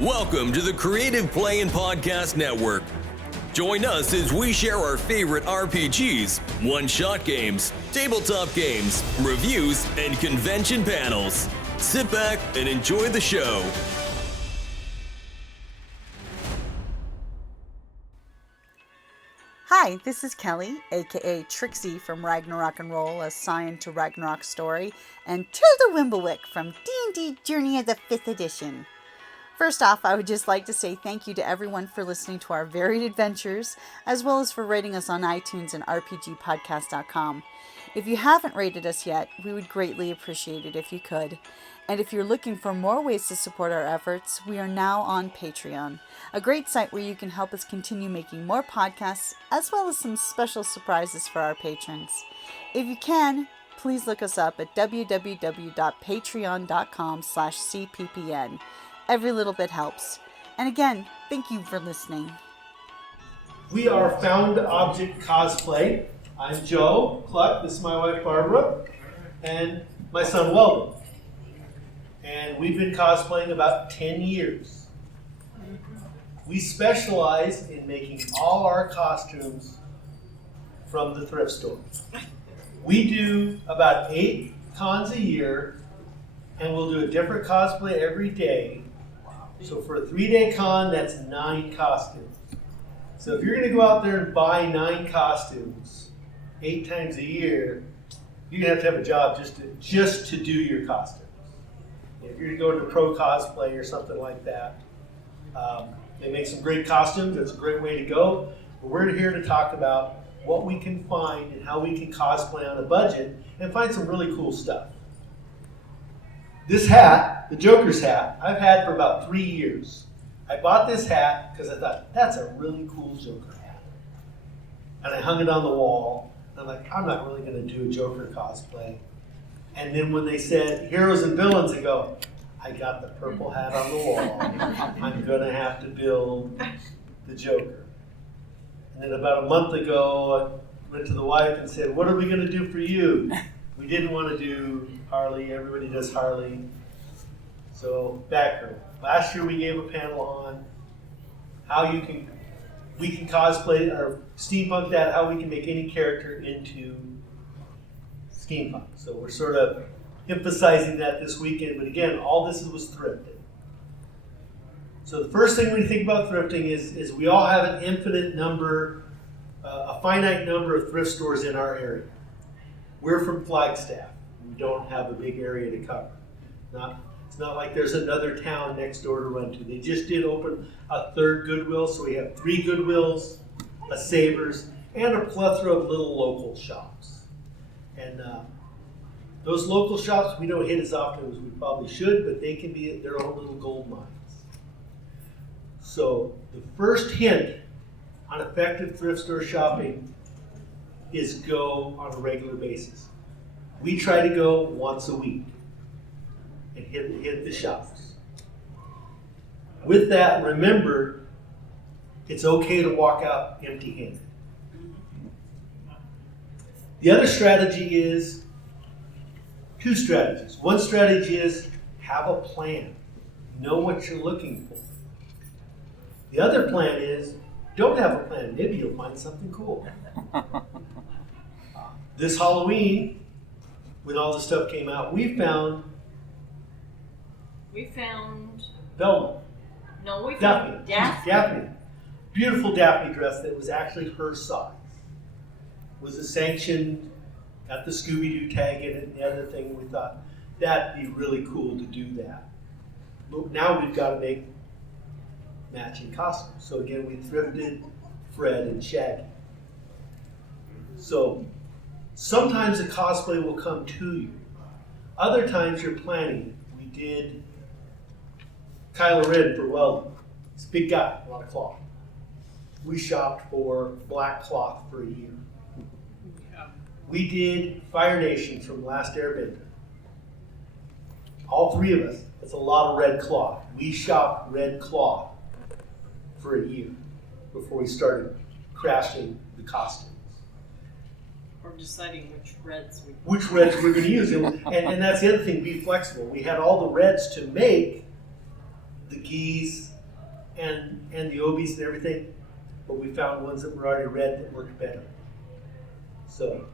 Welcome to the Creative Play and Podcast Network. Join us as we share our favorite RPGs, one-shot games, tabletop games, reviews, and convention panels. Sit back and enjoy the show. Hi, this is Kelly, aka Trixie from Ragnarok and Roll, assigned to Ragnarok Story, and Tilda Wimblewick from D&D Journey of the 5th Edition. First off, I would just like to say thank you to everyone for listening to our varied adventures, as well as for rating us on iTunes and rpgpodcast.com. If you haven't rated us yet, we would greatly appreciate it if you could. And if you're looking for more ways to support our efforts, we are now on Patreon, a great site where you can help us continue making more podcasts, as well as some special surprises for our patrons. If you can, please look us up at www.patreon.com/cppn. Every little bit helps. And again, thank you for listening. We are Found Object Cosplay. I'm Joe Cluck. This is my wife Barbara and my son Weldon. And we've been cosplaying about 10 years. We specialize in making all our costumes from the thrift store. We do about 8 cons a year, and we'll do a different cosplay every day. So for a 3-day con, that's 9 costumes. So if you're going to go out there and buy 9 costumes 8 times a year, you're going to have a job just to do your costumes. If you're going to go to Pro Cosplay or something like that, they make some great costumes. It's a great way to go. But we're here to talk about what we can find and how we can cosplay on a budget and find some really cool stuff. This hat, the Joker's hat, I've had for about 3 years. I bought this hat because I thought, that's a really cool Joker hat. And I hung it on the wall. And I'm like, I'm not really going to do a Joker cosplay. And then when they said heroes and villains, I go, I got the purple hat on the wall. I'm going to have to build the Joker. And then about a month ago, I went to the wife and said, what are we going to do for you? We didn't want to do Harley. Everybody does Harley. So background. Last year we gave a panel on how we can cosplay or steampunk that, how we can make any character into steampunk. So we're sort of emphasizing that this weekend. But again, all this was thrifted. So the first thing we think about thrifting is we all have an infinite number, a finite number of thrift stores in our area. We're from Flagstaff. We don't have a big area to cover. It's not like there's another town next door to run to. They just did open a 3rd Goodwill, so we have 3 Goodwills, a Savers, and a plethora of little local shops. And those local shops we don't hit as often as we probably should, but they can be their own little gold mines. So the first hint on effective thrift store shopping is go on a regular basis. We try to go once a week and hit the shops. With that, remember, it's okay to walk out empty-handed. The other strategy is 2 strategies. One strategy is have a plan. Know what you're looking for. The other plan is don't have a plan. Maybe you'll find something cool. This Halloween, when all the stuff came out, we found Velma. No, we found Daphne. Beautiful Daphne dress that was actually her size. Was a sanctioned, got the Scooby-Doo tag in it and the other thing. We thought that'd be really cool to do that. But now we've got to make matching costumes. So again, we thrifted Fred and Shaggy. So sometimes a cosplay will come to you. Other times you're planning. We did Kylo Ren for Weldon. He's a big guy, a lot of cloth. We shopped for black cloth for a year. We did Fire Nation from Last Airbender. All 3 of us. That's a lot of red cloth. We shopped red cloth for a year before we started crafting the costumes. Or deciding which reds we're going to use. And that's the other thing, be flexible. We had all the reds to make the geese trophies and everything, but we found ones that were already red that worked better. So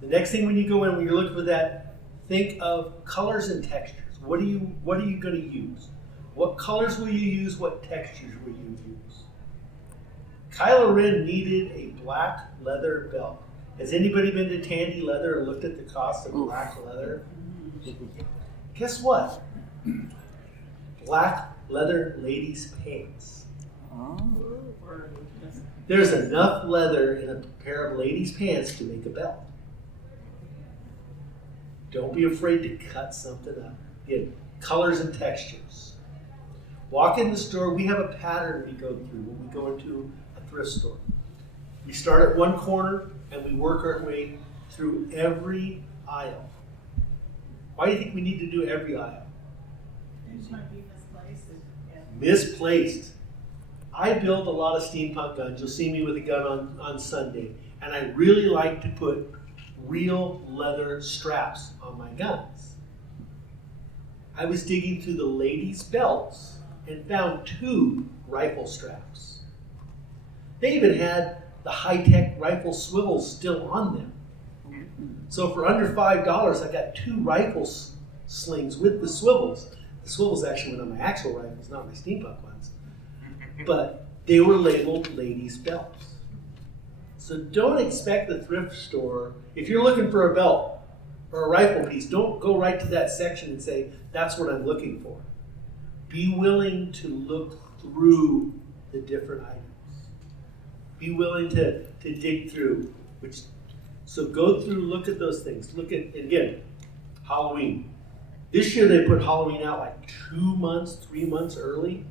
the next thing when you go in, when you're looking for that, think of colors and textures. What are you going to use? What colors will you use? What textures will you use? Kylo Ren needed a black leather belt. Has anybody been to Tandy Leather and looked at the cost of black leather? Guess what? Black leather ladies' pants. There's enough leather in a pair of ladies' pants to make a belt. Don't be afraid to cut something up. Again, colors and textures. Walk in the store. We have a pattern we go through when we go into a thrift store. We start at one corner and we work our way through every aisle. Why do you think we need to do every aisle? Things might be misplaced. Misplaced. I build a lot of steampunk guns. You'll see me with a gun on Sunday. And I really like to put real leather straps on my guns. I was digging through the ladies' belts and found 2 rifle straps. They even had the high-tech rifle swivels still on them. So for under $5, I got 2 rifle slings with the swivels. The swivels actually went on my actual rifles, not my steampunk ones. But they were labeled ladies' belts. So don't expect the thrift store, if you're looking for a belt or a rifle piece, don't go right to that section and say, that's what I'm looking for. Be willing to look through the different items. Be willing to dig through. So go through, look at those things. Look at, again, Halloween. This year they put Halloween out like 2 months, 3 months early.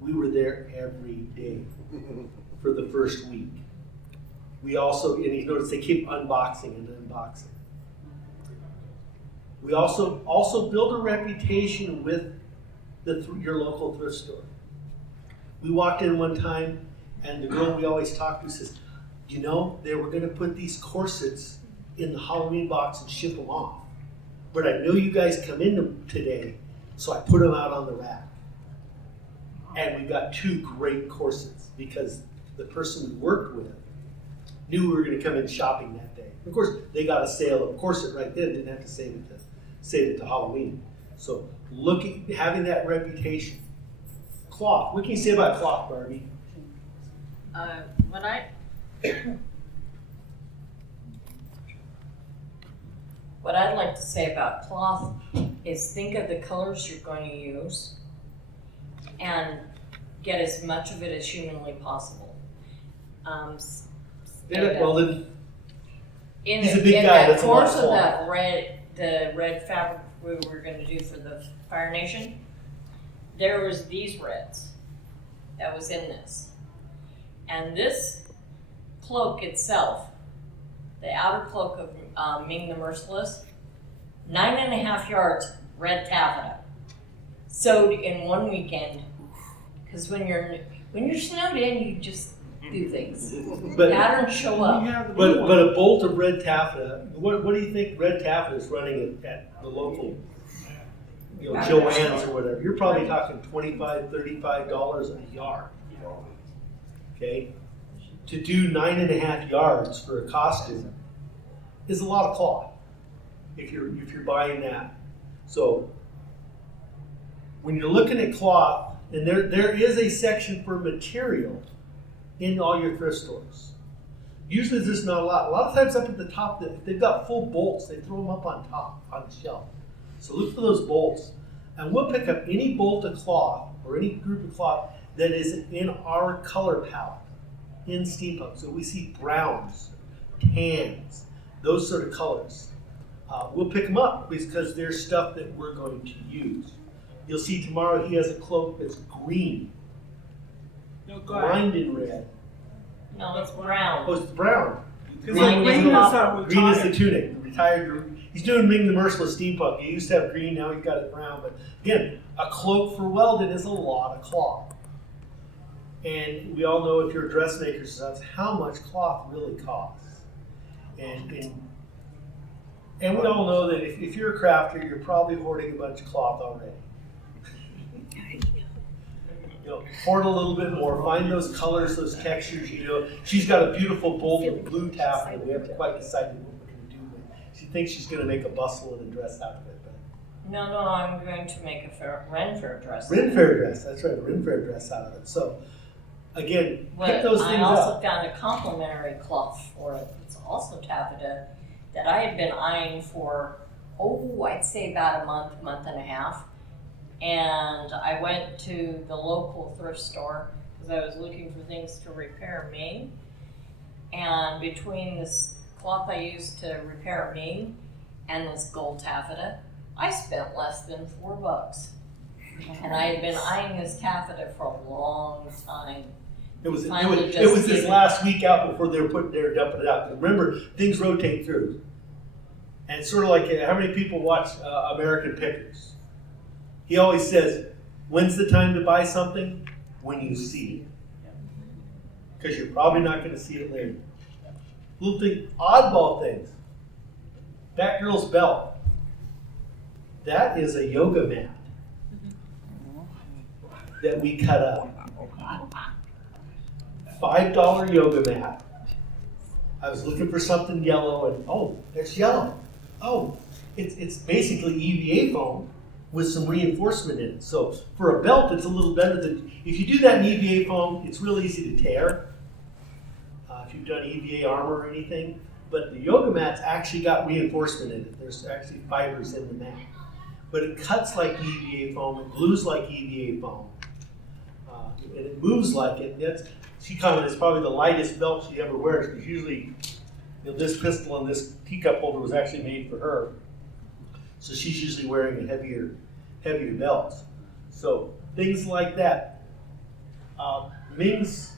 We were there every day for the first week. We also, and you notice they keep unboxing and unboxing. We also build a reputation with your local thrift store. We walked in one time and the girl we always talk to says, you know, they were going to put these corsets in the Halloween box and ship them off. But I know you guys come in today, so I put them out on the rack. And we got 2 great corsets because the person we worked with knew we were going to come in shopping that day. Of course, they got a sale of corset right then, didn't have to save it to Halloween. So having that reputation. Cloth. What can you say about cloth, Barbie? What I'd like to say about cloth is think of the colors you're going to use and get as much of it as humanly possible. Weldon. He's a big guy. The course of that red fabric we were going to do for the Fire Nation, there was these reds that was in this. And this cloak itself, the outer cloak of Ming the Merciless, 9.5 yards red taffeta, sewed in one weekend. Because when you're snowed in, you just do things. But patterns show up. But a bolt of red taffeta. What do you think red taffeta is running at the local, Joann's or whatever? You're probably talking $25, $35 a yard. Okay, to do 9.5 yards for a costume is a lot of cloth. If you're buying that, so when you're looking at cloth, and there is a section for material in all your thrift stores. Usually there's not a lot. A lot of times up at the top, if they've got full bolts, they throw them up on top on the shelf. So look for those bolts, and we'll pick up any bolt of cloth or any group of cloth that is in our color palette in steampunk. So we see browns, tans, those sort of colors. We'll pick them up because there's stuff that we're going to use. You'll see tomorrow he has a cloak that's green, lined in red. No, it's brown. Oh, it's brown. Green Green is the tunic. Retired. He's doing Ming the Merciless steampunk. He used to have green, now he's got it brown. But again, a cloak for Weldon is a lot of cloth. And we all know if you're a dressmaker, that's how much cloth really costs. And we all know that if you're a crafter, you're probably hoarding a bunch of cloth already. hoard a little bit more, find those colors, those textures, you know. She's got a beautiful bolt of blue taffeta. We haven't quite decided what we're going to do with it. She thinks she's going to make a bustle and a dress out of it. But No, I'm going to make a Ren Fair dress. Ren Fair dress, that's right, a Ren Fair dress out of it. So, again, pick those things I also up. found a complimentary cloth for it. It's also taffeta that I had been eyeing for, I'd say about a month and a half. And I went to the local thrift store because I was looking for things to repair me. And between this cloth I used to repair me and this gold taffeta, I spent less than $4. And I had been eyeing this taffeta for a long time. It was this last week out before they were dumping it out. Remember, things rotate through. And it's sort of like, how many people watch American Pickers? He always says, when's the time to buy something? When you see it. Because you're probably not going to see it later. Little thing, oddball things. That girl's belt. That is a yoga mat that we cut up. $5 yoga mat. I was looking for something yellow, and there's yellow. It's basically EVA foam with some reinforcement in it. So for a belt, it's a little better than, if you do that in EVA foam, it's real easy to tear. If you've done EVA armor or anything, but the yoga mat's actually got reinforcement in it. There's actually fibers in the mat. But it cuts like EVA foam, it glues like EVA foam, and it moves like it. She commented it's probably the lightest belt she ever wears, because usually this pistol and this teacup holder was actually made for her. So she's usually wearing a heavier belt. So things like that. Ming's,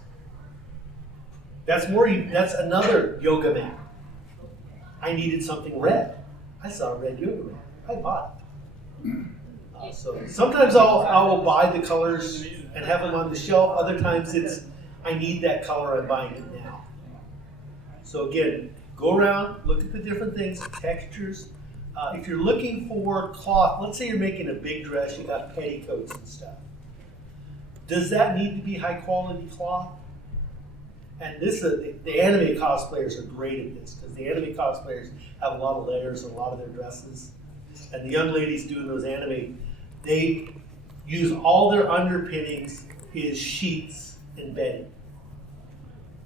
that's another yoga mat. I needed something red. I saw a red yoga mat. I bought it. So sometimes I will buy the colors and have them on the shelf. Other times it's, I need that color, I'm buying it now. So again, go around, look at the different things, textures. If you're looking for cloth, let's say you're making a big dress, you got petticoats and stuff. Does that need to be high quality cloth? And the anime cosplayers are great at this, because the anime cosplayers have a lot of layers in a lot of their dresses. And the young ladies doing those anime, they use all their underpinnings is sheets and bedding.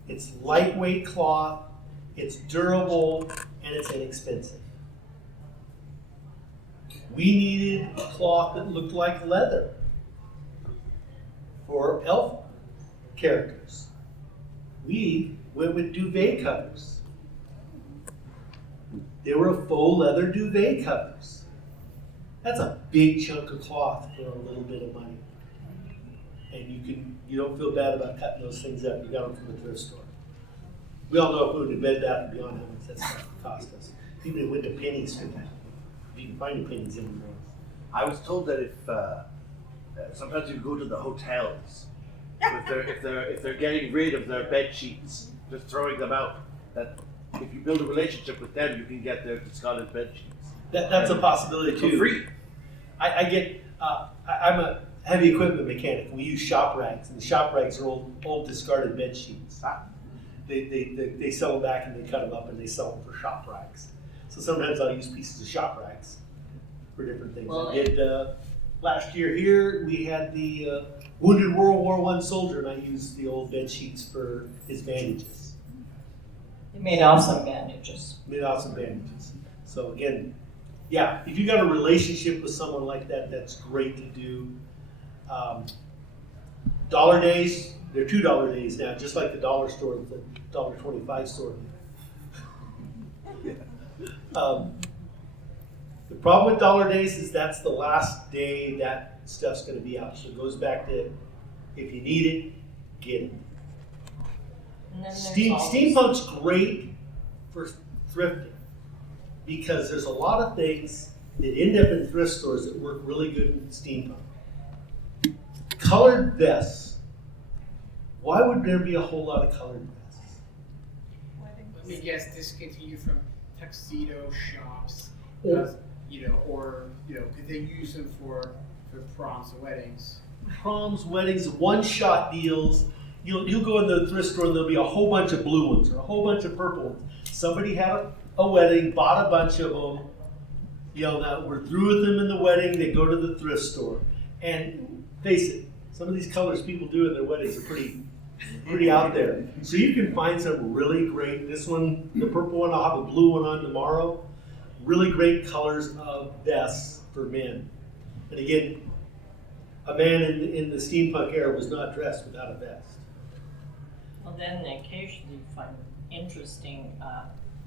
It's lightweight cloth, it's durable, and it's inexpensive. We needed a cloth that looked like leather for elf characters. We went with duvet covers. They were faux leather duvet covers. That's a big chunk of cloth for a little bit of money. And you don't feel bad about cutting those things up. You got them from the thrift store. We all know if we went to Bed Bath & Beyond how much that stuff cost us. People went to pennies for that. You can find the pennies anywhere else. I was told that if sometimes you go to the hotels, if they're getting rid of their bed sheets, just throwing them out, that if you build a relationship with them, you can get their discarded bed sheets. That's a possibility too. For free. I'm a heavy equipment mechanic. We use shop rags, and the shop rags are old discarded bed sheets. They sell them back and they cut them up and they sell them for shop rags. So sometimes I'll use pieces of shop rags for different things. Well, I did last year here. We had the wounded World War I soldier, and I used the old bed sheets for his bandages. They made awesome bandages. So again, yeah, if you got a relationship with someone like that, that's great to do. Dollar days, they're $2 days now, just like the dollar store, the $1.25 store. The problem with dollar days is that's the last day that stuff's going to be out. So it goes back to, if you need it, get it. And then there's Steampunk's great for thrifting, because there's a lot of things that end up in thrift stores that work really good in steampunk. Colored vests. Why would there be a whole lot of colored vests? Let me guess, this continued from tuxedo shops, Or- or could they use them for proms and weddings? proms, weddings, one-shot deals. You'll go in the thrift store and there'll be a whole bunch of blue ones or a whole bunch of purple ones. Somebody had a wedding, bought a bunch of them, that we're through with them in the wedding, they go to the thrift store. And face it, some of these colors people do in their weddings are pretty out there. So you can find some really great, this one, the purple one, I'll have a blue one on tomorrow. Really great colors of vests for men. And again, a man in the steampunk era was not dressed without a vest. Well, then occasionally you find interesting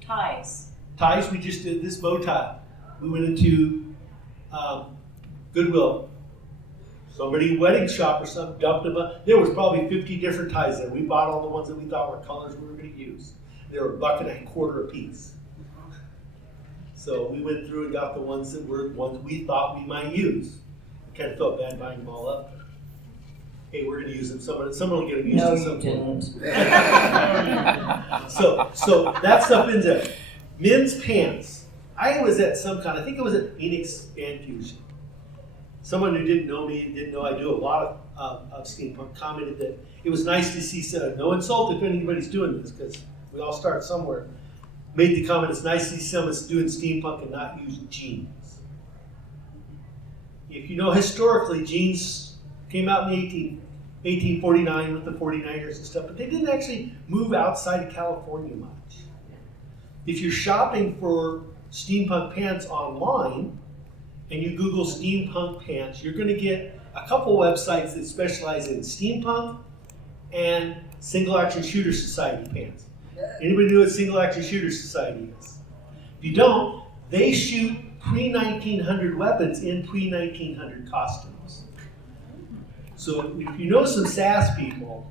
ties. Ties, we just did this bow tie. We went into Goodwill. Somebody, wedding shop or something, dumped them up. There was probably 50 different ties there. We bought all the ones that we thought were colors we were going to use. They were $1.25 a piece. So we went through and got the ones that were ones we thought we might use. Kind of felt bad buying them all up. Hey, we're going to use them. Someone will get them used No, at some you point. didn't. So that stuff ends up. Men's pants. I was at I think it was at Phoenix Band Fusion. Someone who didn't know me, didn't know I do a lot of steampunk, commented that it was nice to see, no insult if anybody's doing this, because we all start somewhere, made the comment, it's nice to see someone doing steampunk and not use jeans. If you know historically, jeans came out in 1849 with the 49ers and stuff, but they didn't actually move outside of California much. If you're shopping for steampunk pants online, and you Google steampunk pants, you're going to get a couple websites that specialize in steampunk and single action shooter society pants. Anybody know what single action shooter society is? If you don't, they shoot pre-1900 weapons in pre-1900 costumes. So if you know some SAS people,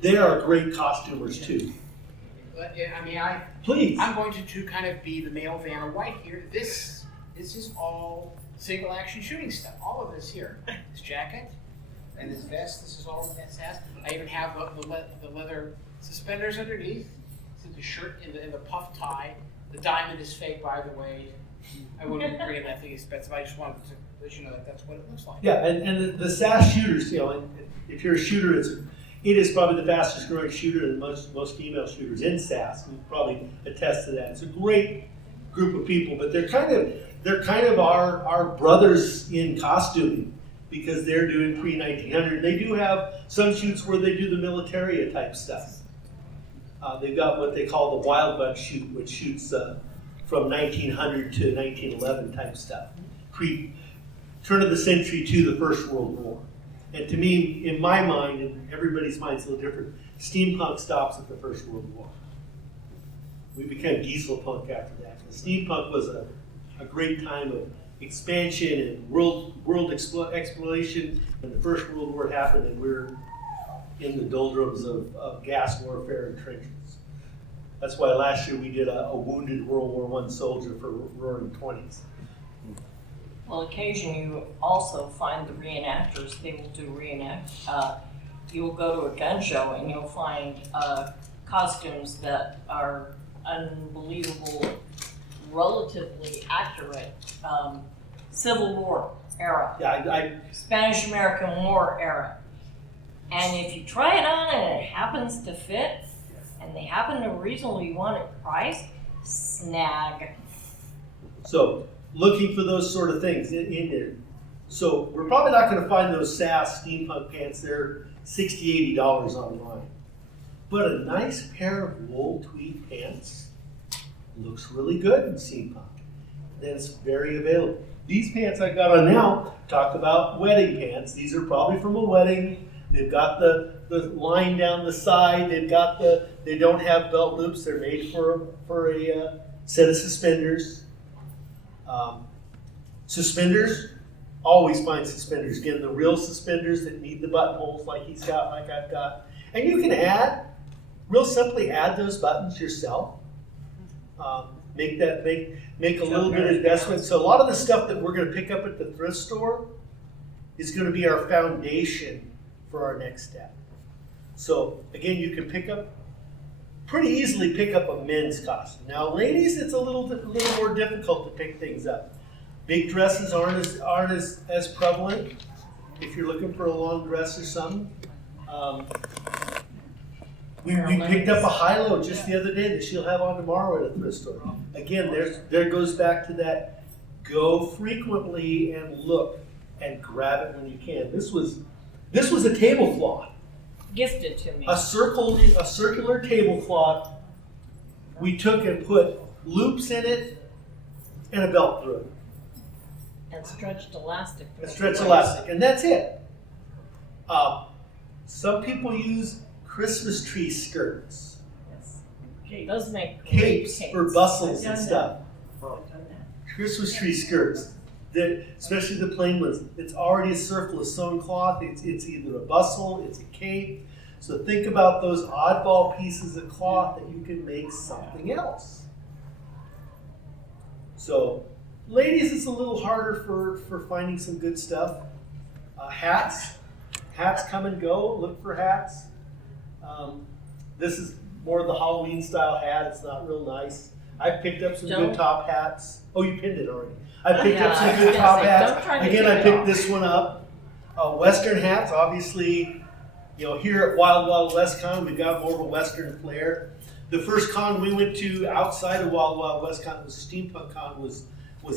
they are great costumers too. But I mean, Please. I'm going to kind of be the male Vanna White here. This is all single action shooting stuff. All of this here. This jacket and this vest, this is all that has. I even have the leather suspenders underneath. So the shirt and the puff tie. The diamond is fake, by the way. I wouldn't be bringing that thing expensive. I just wanted to let you know that that's what it looks like. Yeah, and the SAS shooters, if you're a shooter, it is probably the fastest growing shooter and most female shooters in SAS. We probably attest to that. It's a great group of people, but they're kind of our brothers in costuming because they're doing pre-1900. They do have some shoots where they do the militaria type stuff. They've got what they call the Wild Bug shoot, which shoots from 1900 to 1911 type stuff. Turn of the century to the First World War. And to me, in my mind, and everybody's mind's a little different, steampunk stops at the First World War. We became dieselpunk after that. Steampunk was a great time of expansion and world exploration. And the First World War happened, and we're in the doldrums of gas warfare and trenches. That's why last year we did a wounded World War I soldier for Roaring Twenties. Well, occasionally you also find the reenactors. They will do you'll go to a gun show and you'll find costumes that are unbelievable, relatively accurate Civil War era, Spanish-American War era. And if you try it on and it happens to fit, and they happen to reasonably want it priced, snag. So, looking for those sort of things in there. So, we're probably not going to find those SAS steampunk pants. They're $60, $80 online. But a nice pair of wool tweed pants looks really good in steampunk. Then it's very available. These pants I got on now talk about wedding pants. These are probably from a wedding. They've got the line down the side. They don't have belt loops. They're made for a set of suspenders. Suspenders, always find suspenders. Again, the real suspenders that need the buttonholes like he's got, like I've got. And you can real simply add those buttons yourself. Make a little bit of investment. So a lot of the stuff that we're going to pick up at the thrift store is going to be our foundation for our next step. So again, you can pretty easily pick up a men's costume. Now, ladies, it's a little more difficult to pick things up. Big dresses aren't as prevalent. if you're looking for a long dress or something. We picked up a high-low just the other day that she'll have on tomorrow at a thrift store. Again, there goes back to that, go frequently and look and grab it when you can. This was a tablecloth. Gifted to me. A circular tablecloth. We took and put loops in it and a belt through it. And stretched elastic. A stretched elastic, and that's it. Some people use Christmas tree skirts, Yes. Those make great capes for bustles and I've done stuff. that. I've done that. Christmas tree skirts, especially the plain ones. It's already a circle of sewn cloth. It's either a bustle, it's a cape. So think about those oddball pieces of cloth that you can make something else. So, ladies, it's a little harder for finding some good stuff. Hats come and go. Look for hats. This is more of the Halloween style hat. It's not real nice. I picked up some good top hats. Oh, you pinned it already. I picked up some good top hats. Again, I picked this one up. Western hats, obviously, here at Wild Wild West Con, we've got more of a Western flair. The first con we went to outside of Wild Wild West Con was Steampunk Con, was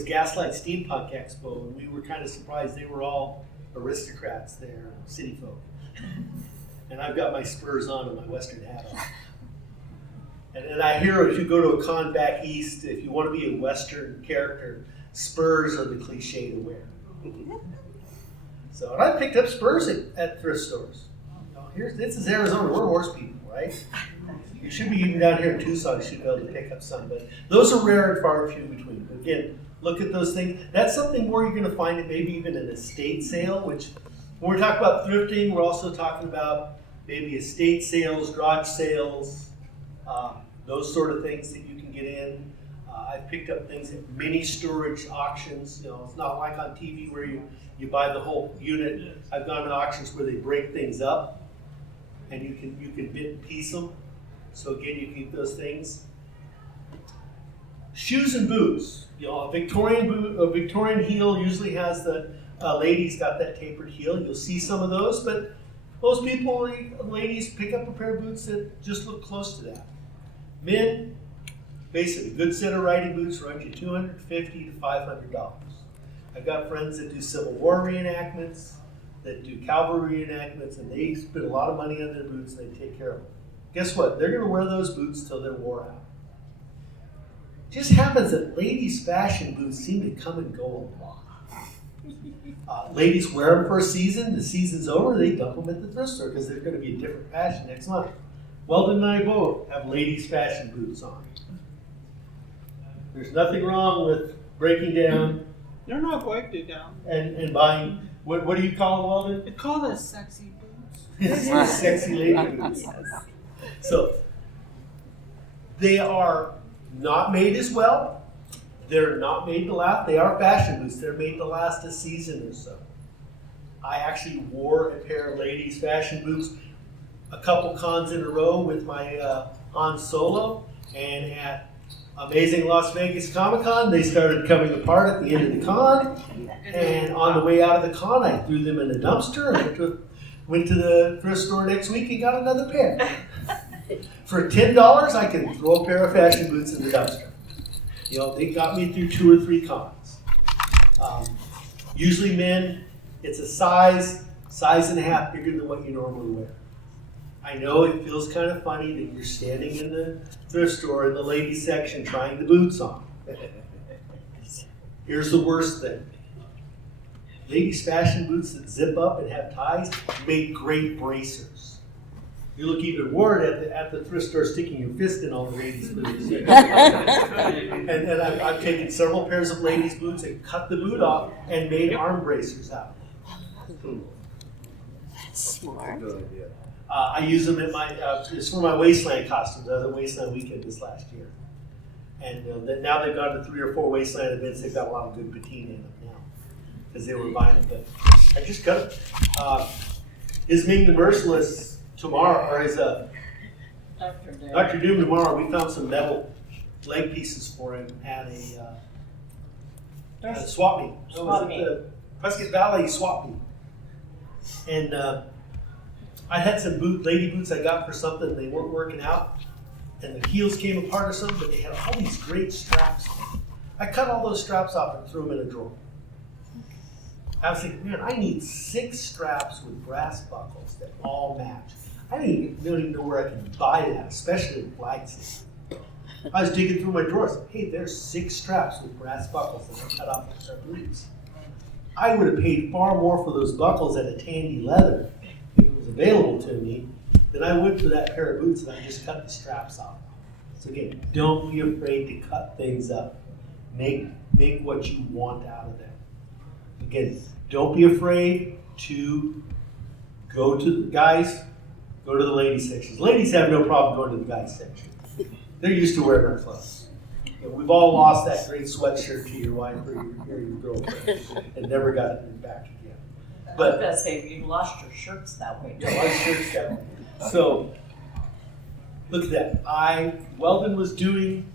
Gaslight Steampunk Expo, and we were kind of surprised they were all aristocrats there, city folk. And I've got my spurs on and my Western hat on. And I hear if you go to a con back east, if you want to be a Western character, spurs are the cliche to wear. So, and I picked up spurs at thrift stores. This is Arizona, we're horse people, right? You should be even down here in Tucson, you should be able to pick up some, but those are rare and far and few between. But again, look at those things. That's something more you're going to find at maybe even an estate sale, which when we're talking about thrifting, we're also talking about maybe estate sales, garage sales, those sort of things that you can get in. I've picked up things at mini storage auctions. It's not like on TV where you buy the whole unit. I've gone to auctions where they break things up and you can bit and piece them. So again, you keep those things. Shoes and boots. A Victorian heel usually has the ladies got that tapered heel. You'll see some of those, but most people, ladies, pick up a pair of boots that just look close to that. Men, basically, a good set of riding boots runs you $250 to $500. I've got friends that do Civil War reenactments, that do cavalry reenactments, and they spend a lot of money on their boots and they take care of them. Guess what? They're going to wear those boots till they're wore out. It just happens that ladies' fashion boots seem to come and go a lot. Ladies wear them for a season. The season's over, they dump them at the thrift store because there's going to be a different fashion next month. Weldon and I both have ladies' fashion boots on. There's nothing wrong with breaking down. They're not breaking down. And buying, what do you call them, Weldon? They call them sexy boots. Sexy lady boots. So, they are not made as well. They're not made to last. They are fashion boots. They're made to last a season or so. I actually wore a pair of ladies' fashion boots a couple cons in a row with my Han Solo, and at Amazing Las Vegas Comic Con, they started coming apart at the end of the con, and on the way out of the con, I threw them in a dumpster and went to the thrift store next week and got another pair. For $10, I can throw a pair of fashion boots in the dumpster. They got me through 2 or 3 cons. Usually men, it's a size and a half bigger than what you normally wear. I know it feels kind of funny that you're standing in the thrift store in the ladies section trying the boots on. Here's the worst thing. Ladies' fashion boots that zip up and have ties make great bracers. You look even weird at the thrift store sticking your fist in all the ladies' boots. and I've taken several pairs of ladies' boots and cut the boot off and made arm bracers out of them. That's smart. Good idea. I use them at it's for my Wasteland costumes. I was at Wasteland Weekend this last year. And now they've gone to 3 or 4 Wasteland events. They've got a lot of good patina in them now because they were buying it. But I just cut it. Is Ming the Merciless tomorrow, or is Dr. Doom tomorrow? We found some metal leg pieces for him at a swap meet. The Prescott Valley swap meet. And I had some lady boots I got for something, they weren't working out. And the heels came apart or something, but they had all these great straps on them. I cut all those straps off and threw them in a drawer. I was thinking, man, I need 6 straps with brass buckles that all match. I don't even know where I can buy that, especially in Flagstaff. I was digging through my drawers. Hey, there's 6 straps with brass buckles that I cut off with our boots. I would have paid far more for those buckles at a Tandy Leather if it was available to me than I would for that pair of boots that I just cut the straps off. So again, don't be afraid to cut things up. Make what you want out of them. Again, don't be afraid to go to the ladies sections. Ladies have no problem going to the guys section. They're used to wearing our clothes. We've all lost that great sweatshirt to your wife or your girlfriend and never got it back again. I was But gonna say, you lost your shirts that way. yeah, a lot of shirts that way. So look at that. Weldon was doing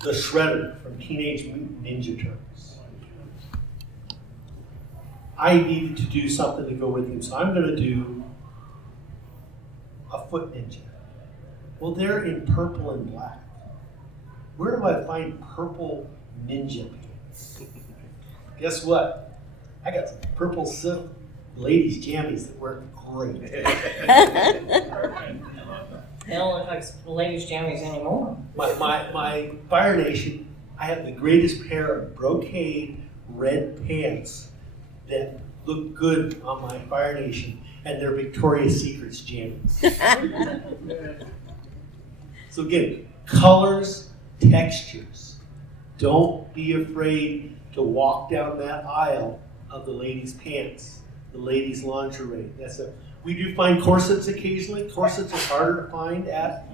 the Shredder from Teenage Mutant Ninja Turtles. I needed to do something to go with him, so I'm going to do a Foot Ninja. Well, they're in purple and black. Where do I find purple ninja pants? Guess what? I got some purple silk ladies' jammies that work great. They don't look like ladies' jammies anymore. My Fire Nation, I have the greatest pair of brocade red pants that look good on my Fire Nation, and they're Victoria's Secret's jammies. So again, colors, textures. Don't be afraid to walk down that aisle of the ladies' pants, the ladies' lingerie. We do find corsets occasionally. Corsets are harder to find at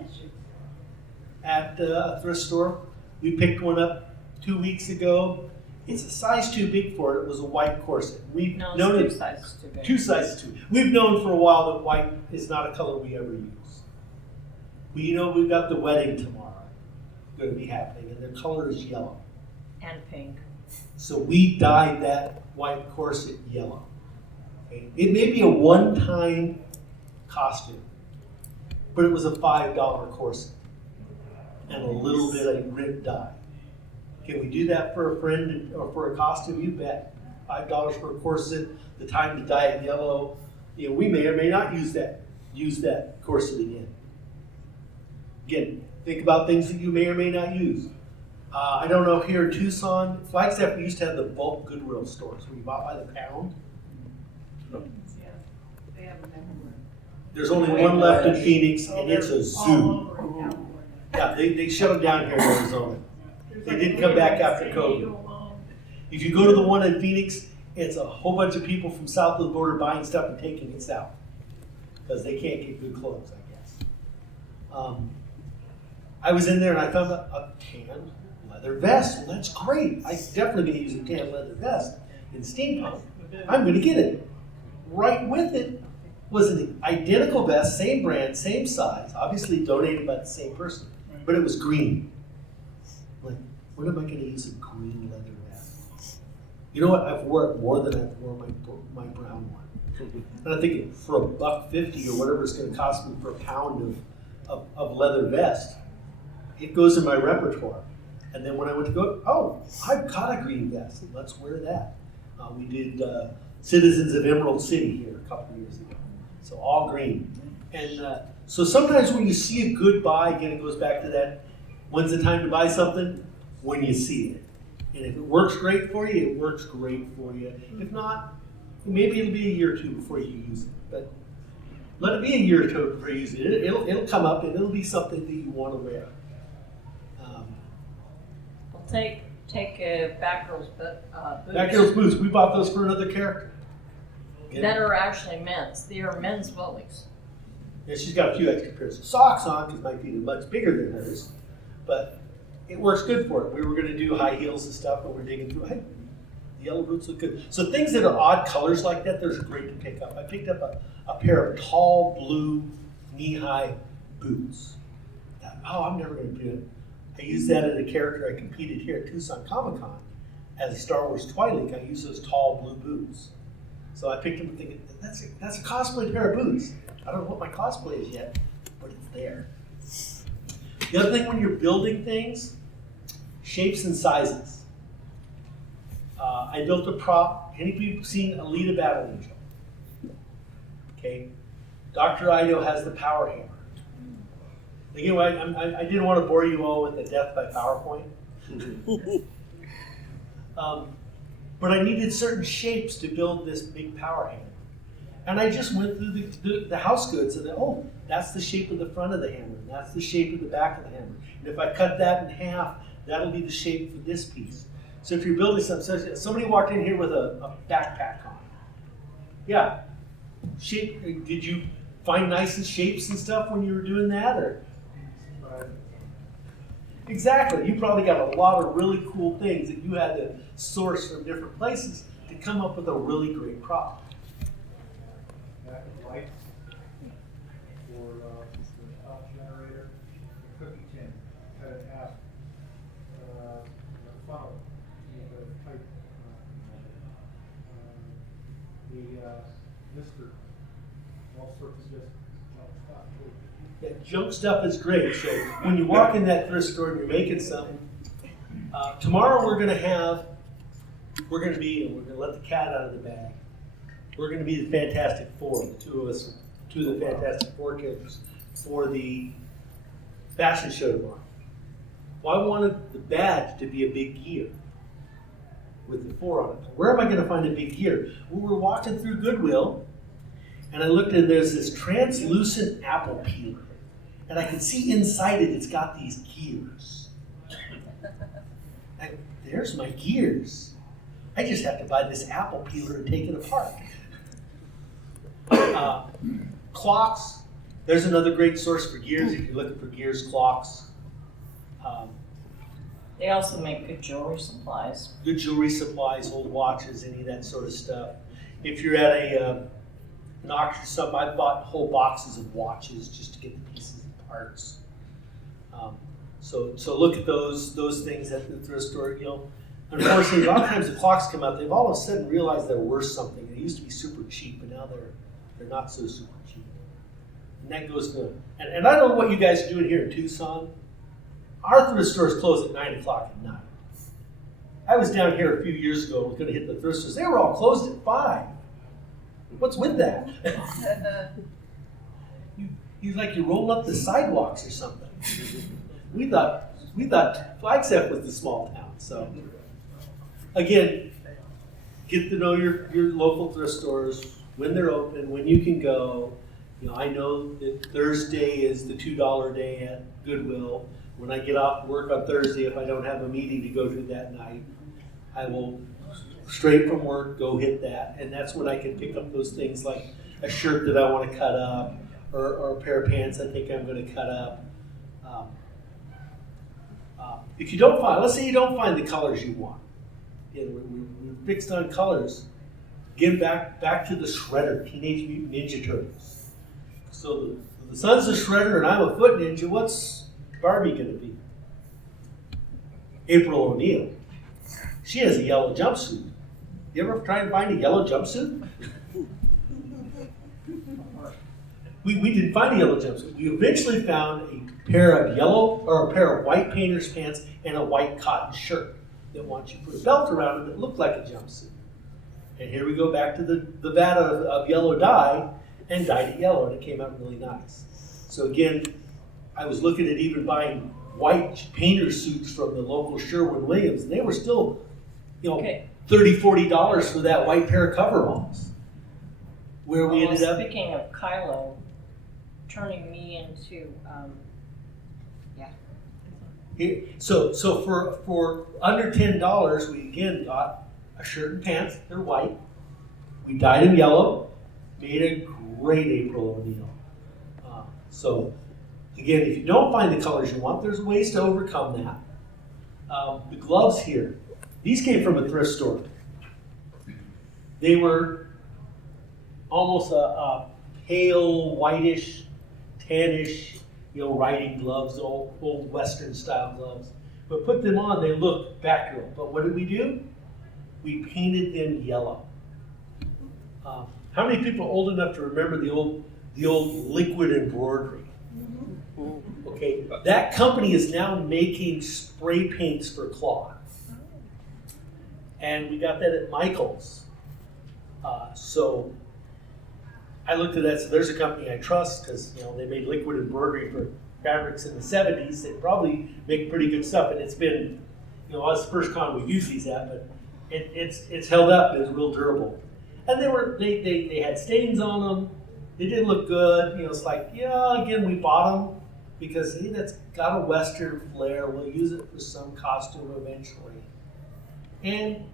a thrift store. We picked one up 2 weeks ago. It's a size too big for it. It was a white corset. We've known it's 2 sizes too big. 2 sizes too. We've known for a while that white is not a color we ever use. We've got the wedding tomorrow going to be happening, and the color is yellow. And pink. So we dyed that white corset yellow. Okay? It may be a one-time costume, but it was a $5 corset and a little bit of ribbed dye. Can we do that for a friend or for a costume? You bet. $5 for a corset, the time to dye it yellow. We may or may not use that corset again. Again, think about things that you may or may not use. I don't know, here in Tucson, Flagstaff, we used to have the bulk Goodwill stores where you bought by the pound. They have them everywhere. There's only one left in Phoenix, and it's a All zoo. over in California. Yeah, they shut them down here in Arizona. They didn't come back after COVID. If you go to the one in Phoenix, it's a whole bunch of people from south of the border buying stuff and taking it south because they can't get good clothes, I guess. I was in there and I found a tan leather vest. Well, that's great. I'm definitely going to use a tan leather vest in steampunk. I'm going to get it. Right with it was an identical vest, same brand, same size, obviously donated by the same person, but it was green. Like, when am I going to use a green leather vest? You know what? I've worn it more than I've worn my brown one. And I'm thinking, for $1.50 or whatever it's going to cost me for a pound of leather vest, it goes in my repertoire. And then when I went to go, I've got a green vest. Let's wear that. We did Citizens of Emerald City here a couple of years ago. So all green. And so sometimes when you see a good buy, again, it goes back to that, when's the time to buy something? When you see it. And if it works great for you, it works great for you. If not, maybe it'll be a year or two before you use it. But let it be a year or two before you use it. It'll come up and it'll be something that you want to wear. Take Batgirl's boots. Batgirl's boots, we bought those for another character. That are actually men's. They are men's wellies. Yeah, she's got a few extra pairs of socks on because my feet are much bigger than hers. But it works good for it. We were going to do high heels and stuff, but we're digging through. Hey, the yellow boots look good. So things that are odd colors like that, they're great to pick up. I picked up a pair of tall blue knee-high boots. I thought, I'm never going to do it. I used that as a character I competed here at Tucson Comic Con as a Star Wars Twi'lek. I used those tall blue boots. So I picked them thinking, that's a cosplay pair of boots. I don't know what my cosplay is yet, but it's there. The other thing when you're building things, shapes and sizes. I built a prop. Any people seen Alita Battle Angel? Okay. Dr. Ido has the power hammer. Again, I didn't want to bore you all with the death by PowerPoint. But I needed certain shapes to build this big power hammer. And I just went through the house goods and that's the shape of the front of the hammer. And that's the shape of the back of the hammer. And if I cut that in half, that'll be the shape for this piece. So if you're building something, so somebody walked in here with a backpack on. Yeah. Shape, did you find nice shapes and stuff when you were doing that? Or? Exactly. You probably got a lot of really cool things that you had to source from different places to come up with a really great prop. That light for the top generator, the cookie tin, cut it in half. The funnel, the pipe, the mister, all sorts of just stuff. Yeah, junk stuff is great. So when you walk in that thrift store and you're making something, tomorrow we're going to let the cat out of the bag. We're going to be the Fantastic Four, the two of the Fantastic Four characters for the fashion show tomorrow. Well, I wanted the badge to be a big gear with the 4 on it. Where am I going to find a big gear? Well, we're walking through Goodwill, and I looked and there's this translucent apple peeler. And I can see inside it, it's got these gears. There's my gears. I just have to buy this apple peeler and take it apart. Clocks. There's another great source for gears if you're looking for gears, clocks. They also make good jewelry supplies. Good jewelry supplies, old watches, any of that sort of stuff. If you're at an auction or something, I bought whole boxes of watches just to get the pieces and parts. So look at those things at the thrift store. Unfortunately, a lot of times the clocks come out. They've all of a sudden realized they're worth something. They used to be super cheap, but now they're not so super cheap. And that goes good. And I don't know what you guys are doing here in Tucson. Our thrift stores close at 9 o'clock at night. I was down here a few years ago. I was going to hit the thrift stores. They were all closed at 5. What's with that? you like you roll up the sidewalks or something. We thought Flagstaff was the small town. So again, get to know your local thrift stores, when they're open, when you can go. I know that Thursday is the $2 day at Goodwill. When I get off work on Thursday, if I don't have a meeting to go to that night, I will straight from work go hit that, and that's when I can pick up those things like a shirt that I want to cut up, or a pair of pants I think I'm going to cut up. If you don't find, let's say you don't find the colors you want, we're fixed on colors. Get back to the Shredder, Teenage Mutant Ninja Turtles. So the son's a Shredder and I'm a Foot Ninja. What's Barbie going to be? April O'Neil. She has a yellow jumpsuit. You ever try and find a yellow jumpsuit? We didn't find a yellow jumpsuit. We eventually found a pair of white painter's pants and a white cotton shirt that once you put a belt around it, it looked like a jumpsuit. And here we go back to the vat of yellow dye and dyed it yellow, and it came out really nice. So again, I was looking at even buying white painter suits from the local Sherwin-Williams, and they were still, $30, $40 for that white pair of coveralls. Where we ended up. Speaking of Kylo, turning me into, So for under $10, we again got a shirt and pants. They're white. We dyed them yellow. Made a great April O'Neil. So again, if you don't find the colors you want, there's ways to overcome that. The gloves here, these came from a thrift store. They were almost a pale, whitish, tannish, riding gloves, old Western style gloves. But put them on, they look Batgirl. But what did we do? We painted them yellow. How many people are old enough to remember the old liquid embroidery? Okay, that company is now making spray paints for cloth. And we got that at Michael's. So I looked at that, so there's a company I trust, because they made liquid embroidery for fabrics in the 70s. They probably make pretty good stuff, and it's been, that's the first con we've used these at, but it's held up, it's real durable. And they had stains on them, they didn't look good, it's like, again, we bought them, because hey, that's got a Western flair, we'll use it for some costume eventually. And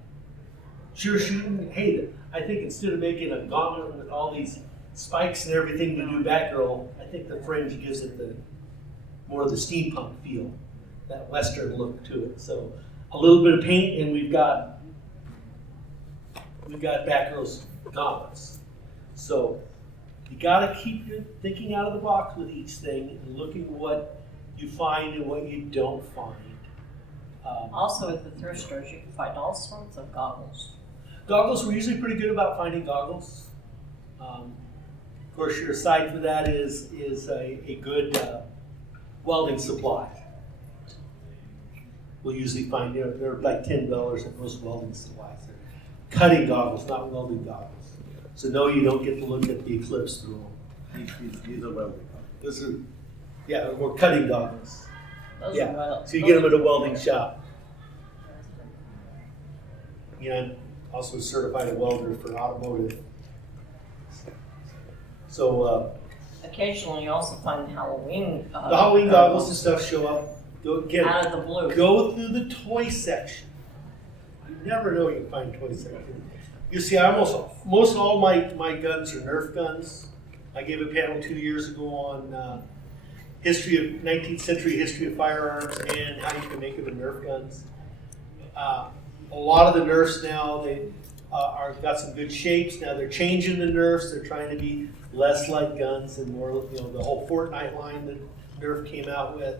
sure shooting, hey, I think instead of making a gauntlet with all these spikes and everything to do Batgirl, I think the fringe gives it more of the steampunk feel, that Western look to it. So a little bit of paint, and we've got Batgirl's gauntlets. So you gotta keep your thinking out of the box with each thing and looking what you find and what you don't find. Also at the thrift stores, you can find all sorts of goggles. Goggles, we're usually pretty good about finding goggles. Of course, your aside for that is a good welding supply. We'll usually find, they're like $10 at most welding supplies. They're cutting goggles, not welding goggles. So no, you don't get to look at the eclipse through them. These are welding. Those are, we're cutting goggles. Those Yeah, are well, so you get them at a welding shop. I'm also certified a welder for automotive. So occasionally you also find Halloween. the Halloween goggles and stuff show up. Go get out of the blue. Go through the toy section. You never know you can find toy section. You see, most all my guns are Nerf guns. I gave a panel 2 years ago on 19th century history of firearms and how you can make them in Nerf guns. A lot of the Nerfs now, they got some good shapes. Now they're changing the Nerfs. They're trying to be less like guns and more, the whole Fortnite line that Nerf came out with.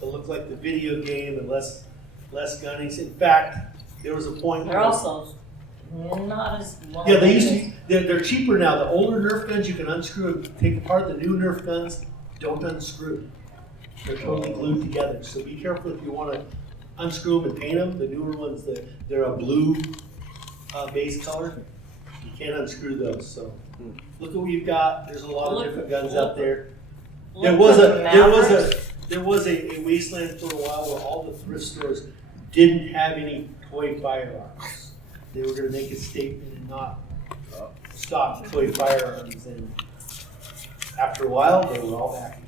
To look like the video game and less gunnings. In fact, there was a point They're also not as long. Yeah, they used to. They're cheaper now. The older Nerf guns you can unscrew and take apart. The new Nerf guns don't unscrew. They're totally glued together. So be careful if you want to unscrew them and paint them. The newer ones, they're a blue base color. You can't unscrew those. So look at what you've got. There's a lot of different guns out there. There was a wasteland for a while where all the thrift stores didn't have any toy firearms. They were going to make a statement and not stop toy firearms. And after a while, they were all back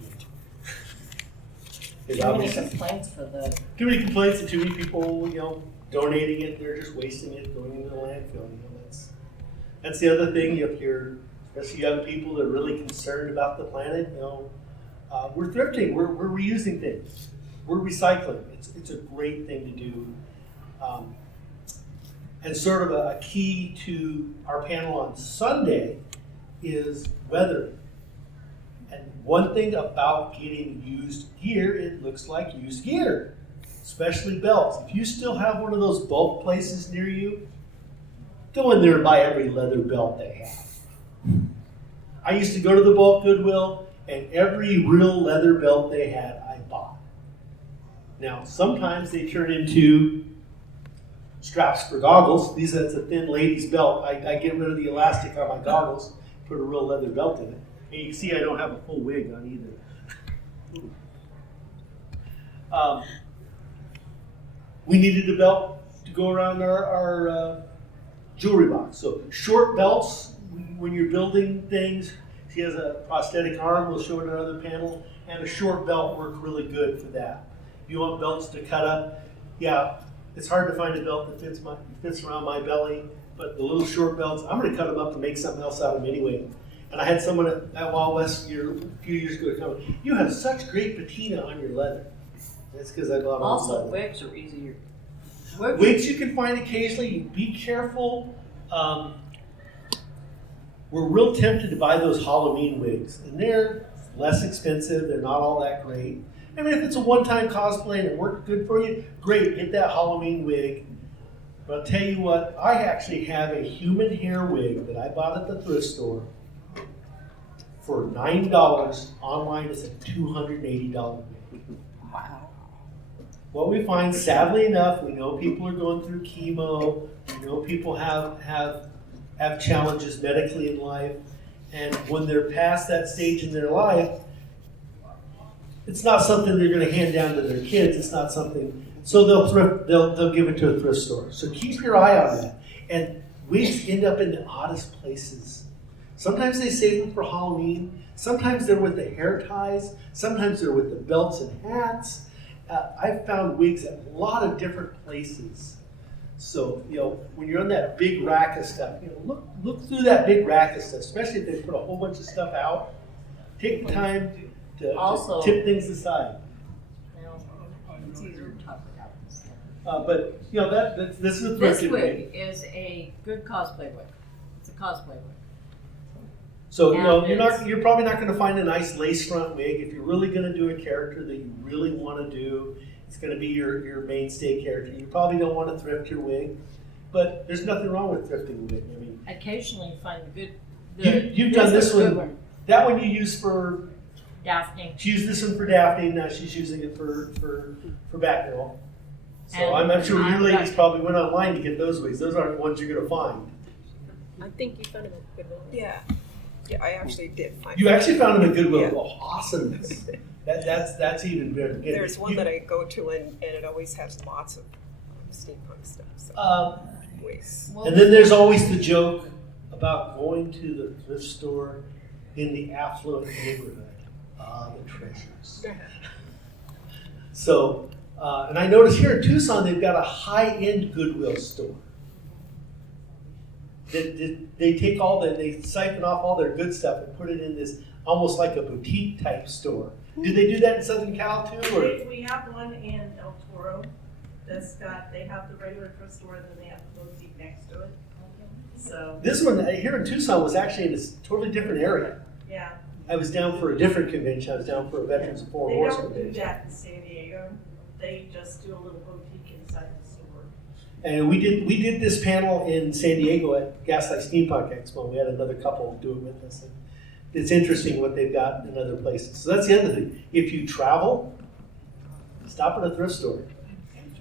again. Too many complaints for the. Too many complaints and too many people, donating it. They're just wasting it, going into the landfill. That's the other thing. If you're, especially young people that are really concerned about the planet, we're thrifting. We're reusing things. We're recycling. It's a great thing to do. And sort of a key to our panel on Sunday is weather. And one thing about getting used gear, it looks like used gear, especially belts. If you still have one of those bulk places near you, go in there and buy every leather belt they have. I used to go to the bulk Goodwill, and every real leather belt they had, I bought. Now, sometimes they turn into straps for goggles. That's a thin lady's belt. I get rid of the elastic on my goggles, put a real leather belt in it. And you can see I don't have a full wig on either. We needed a belt to go around our jewelry box. So short belts, when you're building things, she has a prosthetic arm, we'll show it in another panel, and a short belt worked really good for that. If you want belts to cut up, it's hard to find a belt that fits around my belly, but the little short belts, I'm going to cut them up and make something else out of them anyway. And I had someone at Wild West a few years ago come, you have such great patina on your leather. That's because I bought all Also, leather. wigs are easier. Wigs you can find occasionally. Be careful. We're real tempted to buy those Halloween wigs, and they're less expensive. They're not all that great. I mean, if it's a one-time cosplay and it worked good for you, great. Get that Halloween wig. But I'll tell you what, I actually have a human hair wig that I bought at the thrift store for $9. Online is a $280 wig. Wow. What we find, sadly enough, we know people are going through chemo. We know people have challenges medically in life, and when they're past that stage in their life, it's not something they're going to hand down to their kids. It's not something. So they'll give it to a thrift store. So keep your eye on that. And wigs end up in the oddest places. Sometimes they save them for Halloween. Sometimes they're with the hair ties. Sometimes they're with the belts and hats. I've found wigs at a lot of different places. So, when you're on that big rack of stuff, look through that big rack of stuff, especially if they put a whole bunch of stuff out. Take the time to Also- tip things aside. It's easier to talk about this. But, this is a This thrifted wig is a good cosplay wig. It's a cosplay wig. So And you're probably not going to find a nice lace front wig. If you're really going to do a character that you really want to do, it's going to be your mainstay character. You probably don't want to thrift your wig, but there's nothing wrong with thrifting a wig. I mean, Occasionally you find good. you've done this is a good one. That one you use for. Daphne. She used this one for Daphne. Now she's using it for Batgirl. So And I'm sure your I've ladies got- probably went online to get those wigs. Those aren't the ones you're going to find. I think you found him a good one. Yeah. Yeah, I actually did find You actually found them at Goodwill. Yeah. Well, awesome. That's even better. There's one that I go to and it always has lots of steampunk stuff. So ways. And then there's always the joke about going to the thrift store in the affluent neighborhood. The treasures. So, and I noticed here in Tucson, they've got a high-end Goodwill store. They take they siphon off all their good stuff and put it in this almost like a boutique type store. Do they do that in Southern Cal too? Or? We have one in El Toro they have the regular thrift store and then they have the boutique next to it. So, This one here in Tucson was actually in a totally different area. yeah. I was down for a different convention. I was down for a Veterans of Foreign They Wars don't do convention. that in San Diego. They just do a little boutique inside the store. And we did this panel in San Diego at Gaslight Steampunk Expo. We had another couple do it with us. And it's interesting what they've got in other places. So that's the other thing. If you travel, stop at a thrift store.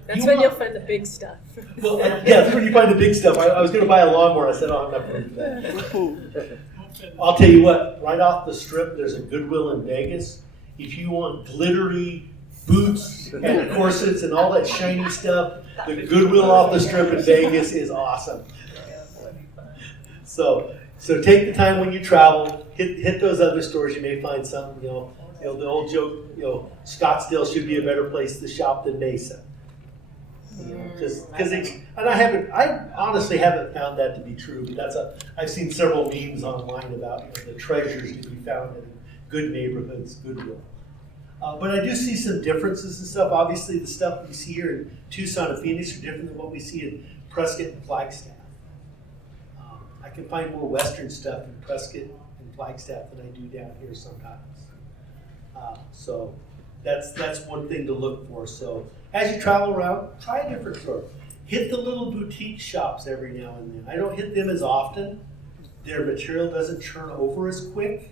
That's when you'll find the big stuff. Well, yeah, that's when you find the big stuff. I was going to buy a lawnmower. I said, oh, I'm not going to do that. I'll tell you what, right off the strip, there's a Goodwill in Vegas. If you want glittery boots and corsets and all that shiny stuff, the Goodwill off the strip in Vegas is awesome. So take the time when you travel, hit those other stores. You may find something, the old joke, Scottsdale should be a better place to shop than Mesa. I honestly haven't found that to be true, but I've seen several memes online about the treasures to be found in good neighborhoods, Goodwill. But I do see some differences and stuff. Obviously, the stuff we see here in Tucson and Phoenix are different than what we see in Prescott and Flagstaff. I can find more Western stuff in Prescott and Flagstaff than I do down here sometimes. So that's one thing to look for. So as you travel around, try a different store. Hit the little boutique shops every now and then. I don't hit them as often. Their material doesn't churn over as quick.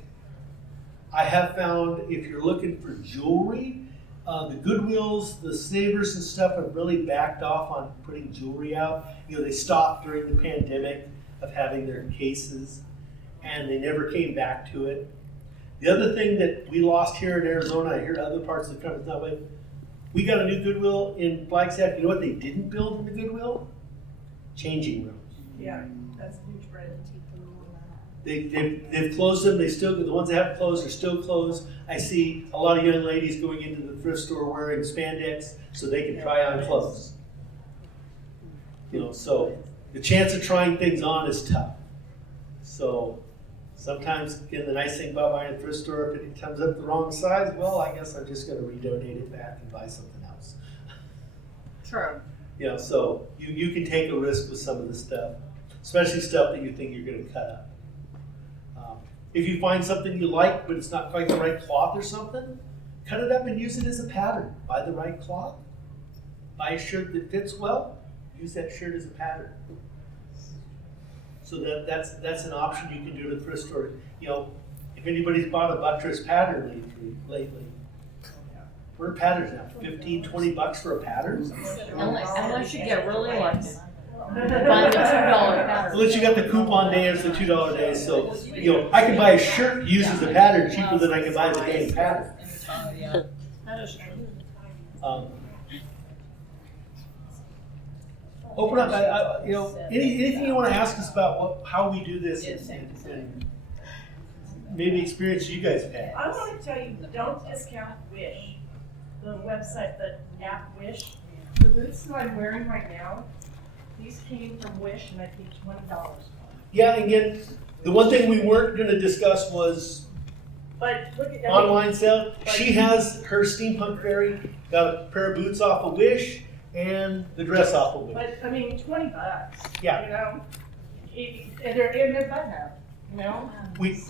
I have found if you're looking for jewelry, the Goodwills, the Savers and stuff have really backed off on putting jewelry out. They stopped during the pandemic of having their cases, and they never came back to it. The other thing that we lost here in Arizona, I hear other parts of the country that way, we got a new Goodwill in Flagstaff. You know what they didn't build in the Goodwill? Changing rooms. Yeah, that's a huge brand. They've closed them. The ones that haven't closed are still closed. I see a lot of young ladies going into the thrift store wearing spandex so they can try on clothes. So the chance of trying things on is tough. So sometimes, again, the nice thing about buying a thrift store, if it comes up the wrong size, well, I guess I'm just going to redonate it back and buy something else. True. So you can take a risk with some of the stuff, especially stuff that you think you're going to cut up. If you find something you like, but it's not quite the right cloth or something, cut it up and use it as a pattern. Buy the right cloth, buy a shirt that fits well, use that shirt as a pattern. So that's an option you can do at a thrift store. You know, if anybody's bought a buttress pattern lately, what are patterns now? $15-20 for a pattern? Unless you get really lucky. Find the $2 pattern. Unless you got the coupon days, the $2 days. So, you know, I can buy a shirt used as a pattern cheaper than I can buy the damn pattern. That is true. Open up, you know, anything you want to ask us about how we do this and maybe experience you guys have had. I want to tell you, don't discount Wish, the website, the app Wish. The boots that I'm wearing right now, these came from Wish, and I paid $20. Yeah, again, the one thing we weren't going to discuss was But look at that. online sale. She has her steampunk fairy, got a pair of boots off of Wish and the dress off of Wish. But I mean, $20. Yeah. You know, and they're button up. You know.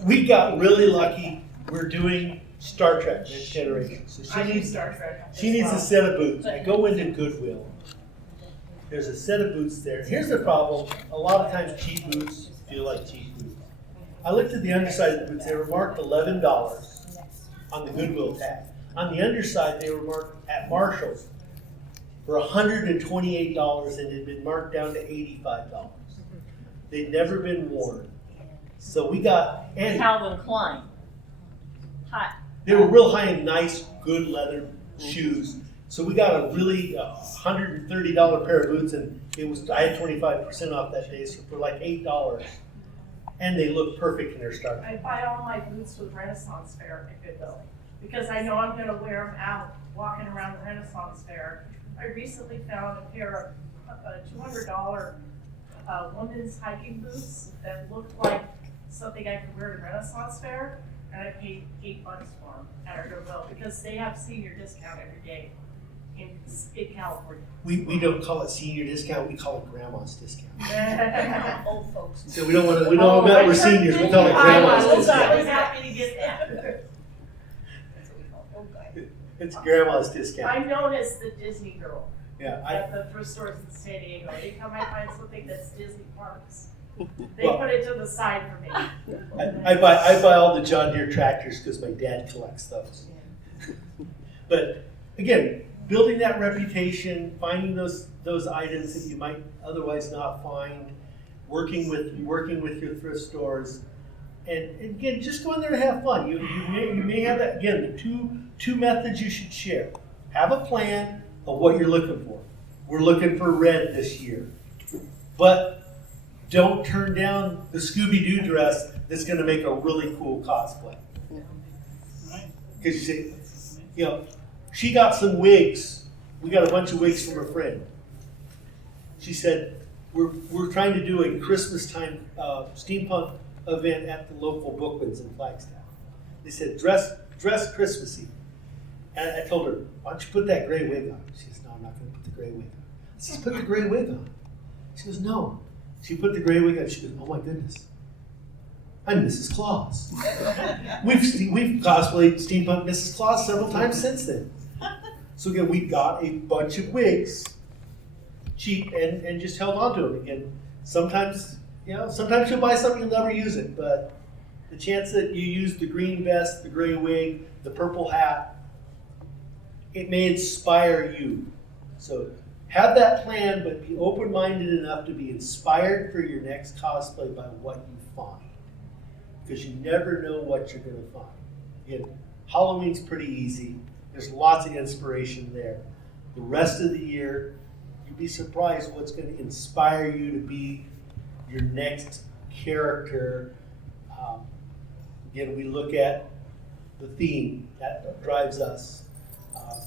We got really lucky. We're doing Star Trek Next Generation. So I do Star Trek. she needs a set of boots. I go into Goodwill. There's a set of boots there. Here's the problem. A lot of times cheap boots feel like cheap boots. I looked at the underside of the boots. They were marked $11 on the Goodwill tag. On the underside, they were marked at Marshall's for $128 and had been marked down to $85. They'd never been worn. So we got, and Calvin Klein. Hot. they were real high and nice, good leather shoes. So we got a really $130 pair of boots, and I had 25% off that day, so for like $8. And they look perfect in their Star I buy all my boots with Renaissance Fair at Goodwill because I know I'm going to wear them out walking around the Renaissance Fair. I recently found a pair of $200 women's hiking boots that looked like something I could wear at Renaissance Fair, and I paid $8 for them at our Goodwill because they have senior discount every day in California. We don't call it senior discount, we call it grandma's discount. Old folks. So we don't want to, we're seniors, we call it grandma's I was discount. happy to get that. It's grandma's discount. I'm known as the Disney girl Yeah, at the thrift stores in San Diego. Anytime I find something that's Disney parks, they Well- put it to the side for me. I buy all the John Deere tractors because my dad collects those. But again, building that reputation, finding those items that you might otherwise not find, working with your thrift stores, and again, just go in there to have fun. You may have that, again, the two methods you should share. Have a plan of what you're looking for. We're looking for red this year, but don't turn down the Scooby-Doo dress that's going to make a really cool cosplay. Because you say, you know, she got some wigs. We got a bunch of wigs from a friend. She said, we're trying to do a Christmas time steampunk event at the local Bookwins in Flagstaff. They said, dress Christmassy. And I told her, why don't you put that gray wig on? She says, no, I'm not going to put the gray wig on. I says, put the gray wig on. She goes, no. She put the gray wig on. She goes, oh my goodness. I'm Mrs. Claus. We've cosplayed steampunk Mrs. Claus several times since then. So again, we got a bunch of wigs, cheap, and just held on to them. Again, sometimes you'll buy something, you'll never use it, but the chance that you use the green vest, the gray wig, the purple hat, it may inspire you. So have that plan, but be open-minded enough to be inspired for your next cosplay by what you find. Because you never know what you're going to find. Again, Halloween's pretty easy. There's lots of inspiration there. The rest of the year, you'd be surprised what's going to inspire you to be your next character. Again, we look at the theme. That drives us.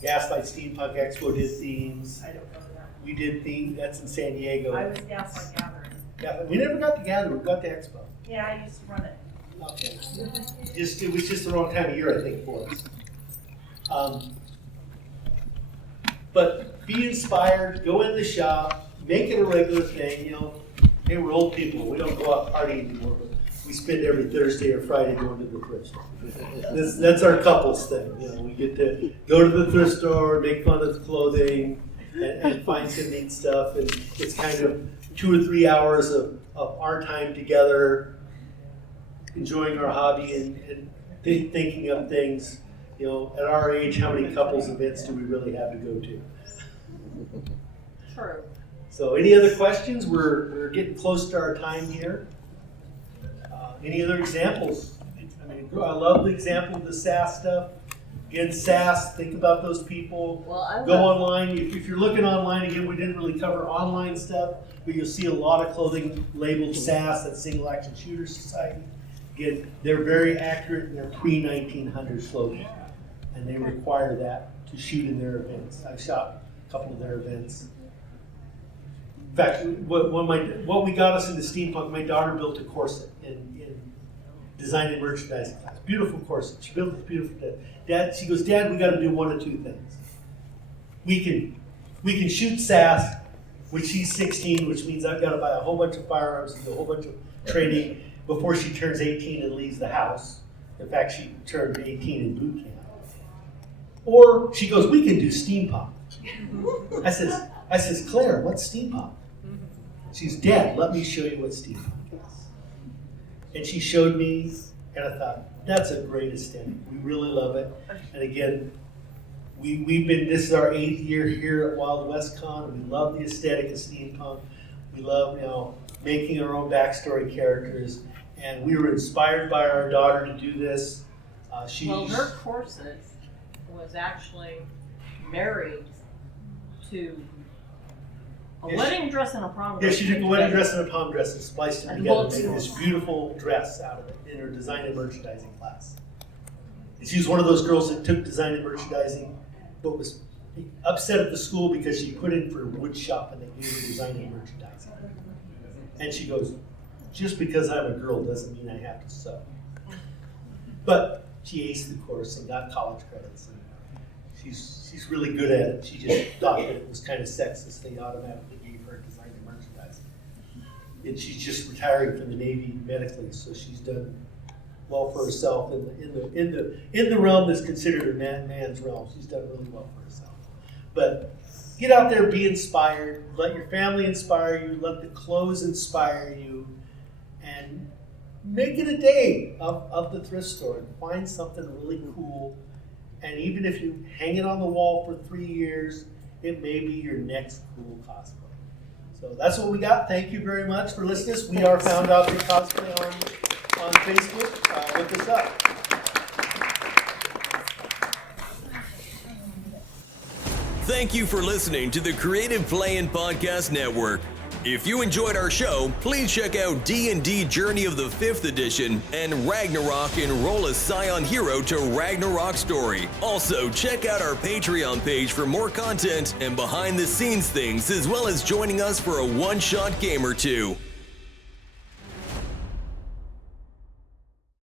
Gaslight Steampunk Expo did themes. I don't know that. We did themes. That's in San Diego. I was Gaslight Gathering. Yeah, we never got to gather. We got to Expo. Yeah, I used to run it. Okay. It was just the wrong time of year, I think, for us. But be inspired. Go in the shop. Make it a regular thing. You know, hey, we're old people. We don't go out partying anymore, but we spend every Thursday or Friday going to the thrift store. That's our couples thing. You know, we get to go to the thrift store, make fun of the clothing, and find some neat stuff. And it's kind of 2 or 3 hours of our time together, enjoying our hobby and thinking of things. You know, at our age, how many couples events do we really have to go to? True. So any other questions? We're getting close to our time here. Any other examples? I mean, I love the example of the SAS stuff. Again, SAS, think about those people. Well, Go online. If you're looking online, again, we didn't really cover online stuff, but you'll see a lot of clothing labeled SAS, that's Single Action Shooter Society. Again, they're very accurate in their pre-1900s clothing, and they require that to shoot in their events. I shot a couple of their events. In fact, what we got us into steampunk, my daughter built a corset in design and merchandising class. Beautiful corset. She built this beautiful. She goes, Dad, we got to do one of two things. We can shoot SAS, which she's 16, which means I've got to buy a whole bunch of firearms and do a whole bunch of training before she turns 18 and leaves the house. In fact, she turned 18 in boot camp. Or she goes, we can do steampunk. I says, Claire, what's steampunk? She's, Dad, let me show you what steampunk is. And she showed me, and I thought, that's a great aesthetic. We really love it. And again, this is our 8th year here at Wild West Con. We love the aesthetic of steampunk. We love, making our own backstory characters. And we were inspired by our daughter to do this. Her corset was actually married to a wedding dress and a prom dress. Yeah, she took a wedding dress and a prom dress and spliced them together and made this beautiful dress out of it in her design and merchandising class. And she was one of those girls that took design and merchandising, but was upset at the school because she put in for wood shop and they gave her design and merchandising. And she goes, just because I'm a girl doesn't mean I have to sew. But she aced the course and got college credits. And she's really good at it. She just thought that it was kind of sexist. They automatically gave her design and merchandising. And she's just retiring from the Navy medically, so she's done well for herself in the realm that's considered a man's realm. She's done really well for herself. But get out there, be inspired. Let your family inspire you. Let the clothes inspire you, and make it a day of the thrift store and find something really cool. And even if you hang it on the wall for 3 years, it may be your next cool cosplay. So that's what we got. Thank you very much for listening. We are Found Object Cosplay on Facebook. Look us up. Thank you for listening to the Creative Play-In Podcast Network. If you enjoyed our show, please check out D&D Journey of the 5th Edition and Ragnarok Enroll a Scion Hero to Ragnarok Story. Also, check out our Patreon page for more content and behind-the-scenes things, as well as joining us for a one-shot game or two.